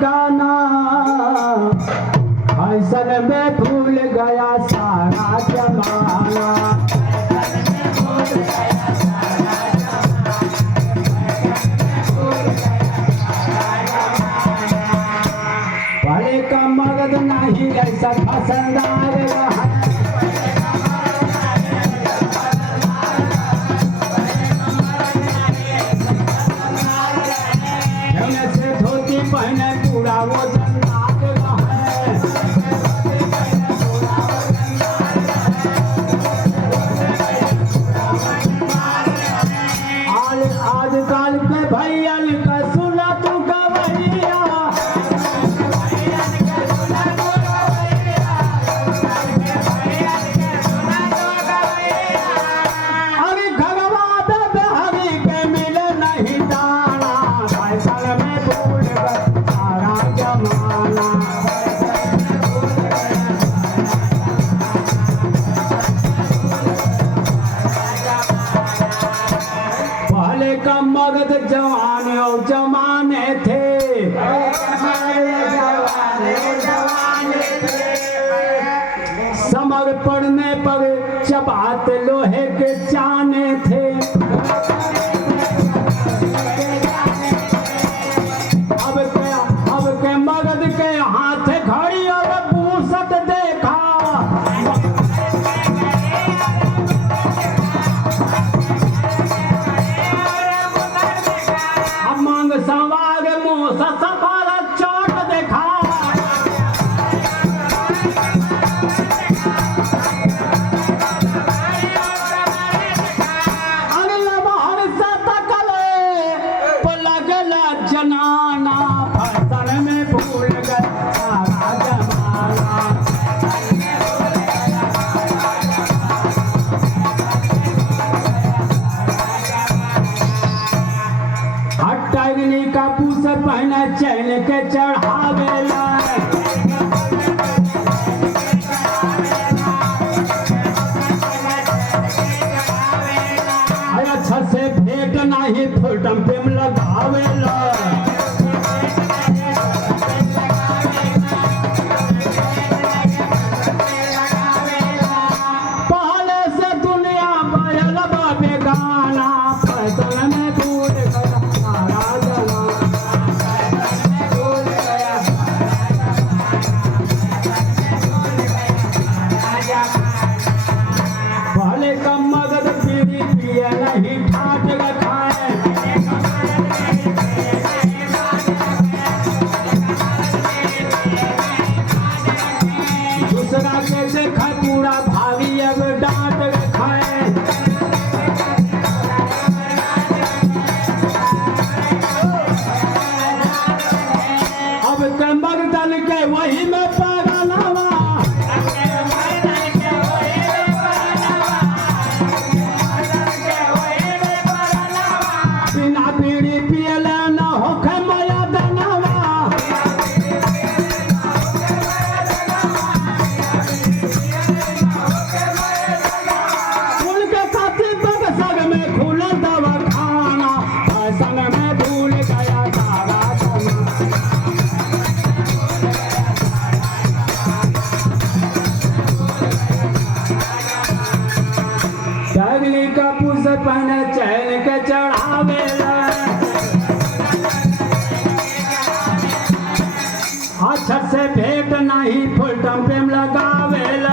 गाना फैशन में भूल गया सारा जमाना। भले का मगध नहीं ऐसा पसंद आएगा से धोती पहने पूरा वो आजकल के भैया का सुना तू गवैया अरे घरवा पे हरी के मिले नहीं दाना फैशन में भूल गया सारा जमाना। पहले का मगध जवान और जमाने थे समर पड़ने पर चबात लोहे के चाने थे। अब के मगध के हाथ घड़ी और पूसत देखा मांग सवार मुंह सफारा चोट देखा। अगला बाहर से तकले तो लगला जनाना फैशन में भूल गया सारा जमाना। हट्टागिनी का पूस पहना चैन के चढ़ावेला अच्छा से भेंट नहीं फुलटम प्रेम लगावेला पहले से दुनिया बदल बेगाना फैशन में भूल गया सारा पहले का मगध पीढ़ी पिए नहीं ठाट खाए दूसरा के देखा पूरा भावी अब डांट खाए। अब के मगदल के वही में पागलवा बिना बीड़ी पियले न होखे माया दनवा। उनके साथी बग सग में खुला दवा खाना फैशन में भूल गया सारा जमाना। डगली का पूस पहने चैन के चढ़ावेला अच्छा से भेंट नहीं फुलटम प्रेम लगावेला।